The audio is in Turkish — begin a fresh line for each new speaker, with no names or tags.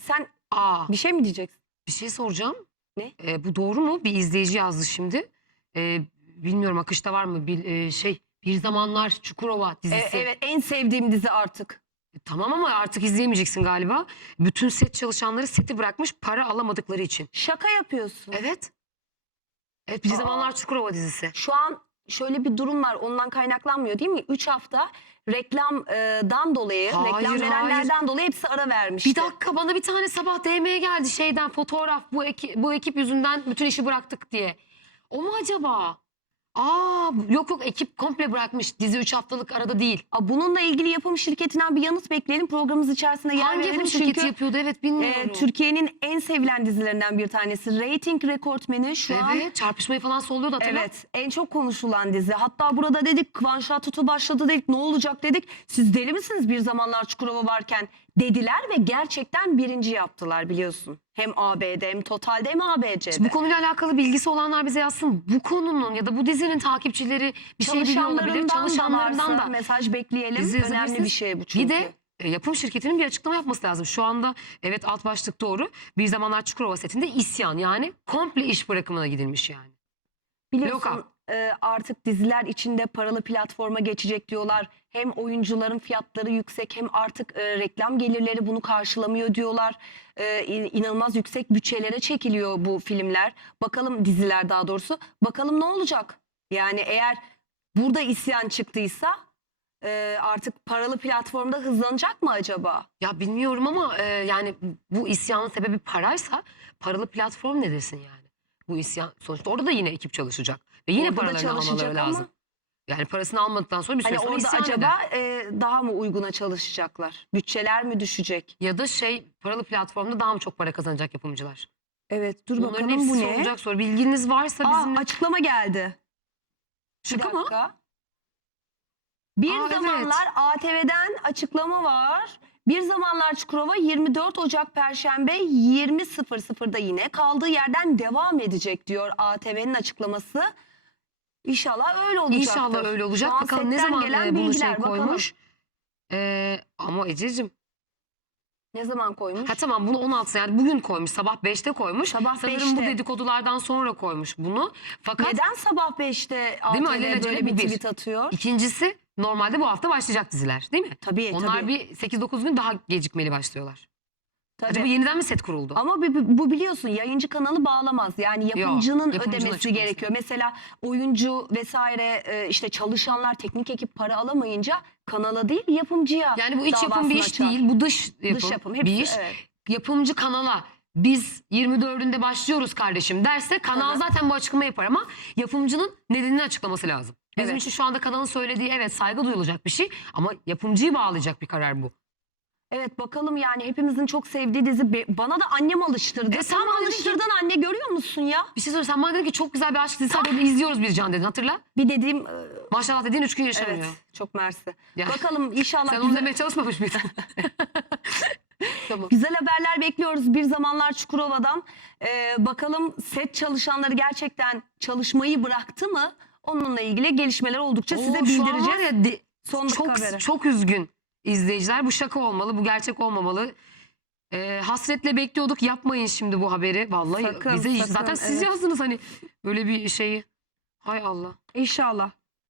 Sen
Aa
bir şey mi diyeceksin?
bir şey soracağım.
Ne?
Ee, bu doğru mu? Bir izleyici yazdı şimdi. Ee, bilmiyorum akışta var mı? Bir, e, şey Bir Zamanlar Çukurova
E,
dizisi.
evet en sevdiğim dizi artık.
Tamam ama artık izleyemeyeceksin galiba. Bütün set çalışanları seti bırakmış para alamadıkları için.
Şaka yapıyorsun.
Evet. Evet Bir
Aa.
Zamanlar Çukurova dizisi.
Şu an şöyle bir durum var. Ondan kaynaklanmıyor değil mi? 3 hafta reklamdan dolayı,
Hayır,
reklam verenlerden dolayı hepsi ara vermişti.
Bir dakika bana bir tane sabah DM'ye geldi şeyden fotoğraf bu, eki, bu ekip yüzünden bütün işi bıraktık diye. O mu acaba? Aa yok yok ekip komple bırakmış. Dizi 3 haftalık arada değil.
Aa, Bununla ilgili yapım şirketinden bir yanıt bekleyelim. Programımız içerisinde yer
Hangi
verelim.
yapım şirketi
Çünkü
yapıyordu evet
e,
bilmiyorum.
Türkiye'nin en sevilen dizilerinden bir tanesi. Rating rekortmeni şu an
evet çarpışmayı falan solluyordu hatırla.
Evet en çok konuşulan dizi. Hatta burada dedik Kıvanç Tatlıtuğ başladı dedik ne olacak dedik. Siz deli misiniz bir zamanlar Çukurova varken dediler ve gerçekten birinci yaptılar biliyorsun. Hem AB'de hem Total'de hem ABC'de.
Şimdi bu konuyla alakalı bilgisi olanlar bize yazsın. Bu konunun ya da bu dizinin takipçileri bir şey biliyor olabilir. Çalışanlarından
varsa
da.
mesaj bekleyelim.
Bizi
Önemli bir şey bu çünkü.
Bir de e, yapım şirketinin bir açıklama yapması lazım. Şu anda evet alt başlık doğru. Bir zamanlar Çukurova setinde isyan yani komple iş bırakımına gidilmiş yani.
Biliyorsun
Loka.
E, artık diziler içinde paralı platforma geçecek diyorlar. Hem oyuncuların fiyatları yüksek hem artık e, reklam gelirleri bunu karşılamıyor diyorlar. E, in- inanılmaz yüksek bütçelere çekiliyor bu filmler. Bakalım diziler daha doğrusu. Bakalım ne olacak? Yani eğer burada isyan çıktıysa e, artık paralı platformda hızlanacak mı acaba?
Ya bilmiyorum ama yani bu isyanın sebebi paraysa paralı platform ne desin yani? Bu isyan sonuçta orada da yine ekip çalışacak. Ve yine
Orada da
paralarını almaları
ama-
lazım. Yani parasını almadıktan sonra bir süre
Hani
sonra
orada
isyan
acaba
eder.
e, daha mı uyguna çalışacaklar? Bütçeler mi düşecek?
Ya da şey paralı platformda daha mı çok para kazanacak yapımcılar?
Evet dur
Bunların
bakalım bu ne?
sorulacak soru. Bilginiz varsa
Aa,
bizimle.
açıklama geldi.
Şaka mı?
Bir
Aa, evet.
zamanlar ATV'den açıklama var. Bir zamanlar Çukurova 24 Ocak Perşembe 20.00'da yine kaldığı yerden devam edecek diyor ATV'nin açıklaması. İnşallah öyle olacaktır.
İnşallah öyle olacak.
Şu
Bakalım ne zaman
gelen
e, bunu şey
bilgiler, bakalım.
koymuş. Ee, ama Ececiğim.
Ne zaman koymuş?
Ha tamam bunu 16 yani bugün koymuş. Sabah 5'te koymuş.
Sabah
Sanırım bu
5'te.
dedikodulardan sonra koymuş bunu. Fakat
Neden sabah 5'te
Değil mi?
ATV böyle
bu
bir. tweet atıyor?
ikincisi normalde bu hafta başlayacak diziler değil mi?
Tabii
Onlar
tabii.
bir 8-9 gün daha gecikmeli başlıyorlar.
tabii.
Acaba yeniden mi set kuruldu?
Ama bu, bu- bu biliyorsun yayıncı kanalı bağlamaz. Yani yapımcının
yapımcının
ödemesi
açıklaması.
gerekiyor. Mesela oyuncu vesaire e, işte çalışanlar teknik ekip para alamayınca kanala değil yapımcıya
Yani bu iç yapım
davasını
bir iş
açar.
değil. Bu dış yapım,
Dış yapım hepsi.
bir iş.
evet.
Yapımcı kanala biz 24'ünde başlıyoruz kardeşim derse kanal
Hı hı.
zaten bu açıklama yapar ama yapımcının nedenini açıklaması lazım. Bizim
Evet.
için şu anda kanalın söylediği evet saygı duyulacak bir şey ama yapımcıyı bağlayacak bir karar bu.
Evet bakalım yani hepimizin çok sevdiği dizi Be- bana da annem alıştırdı.
E, sen bana dedin ki-
alıştırdın anne görüyor musun ya?
Bir şey söyleyeyim sen bana dedin ki çok güzel bir aşk dizisi var, onu izliyoruz bir can dedin hatırla.
Bir dediğim e,
Maşallah dediğin üç gün yaşamıyor.
evet çok mersi.
Ya.
Bakalım inşallah
Sen onu
güzel,
demeye çalışmamış mıydın? tamam.
güzel haberler bekliyoruz bir zamanlar Çukurova'dan. E, bakalım set çalışanları gerçekten çalışmayı bıraktı mı? Onunla ilgili gelişmeler oldukça size
Oo, şu an
bildireceğiz.
ya, de-
Son dakika
çok,
haberi.
çok üzgün izleyiciler. Bu şaka olmalı, bu gerçek olmamalı. Ee, hasretle bekliyorduk. Yapmayın şimdi bu haberi. Vallahi
Sakın,
bize
sakın,
zaten siz
evet.
yazdınız hani böyle bir şeyi. Hay Allah.
İnşallah.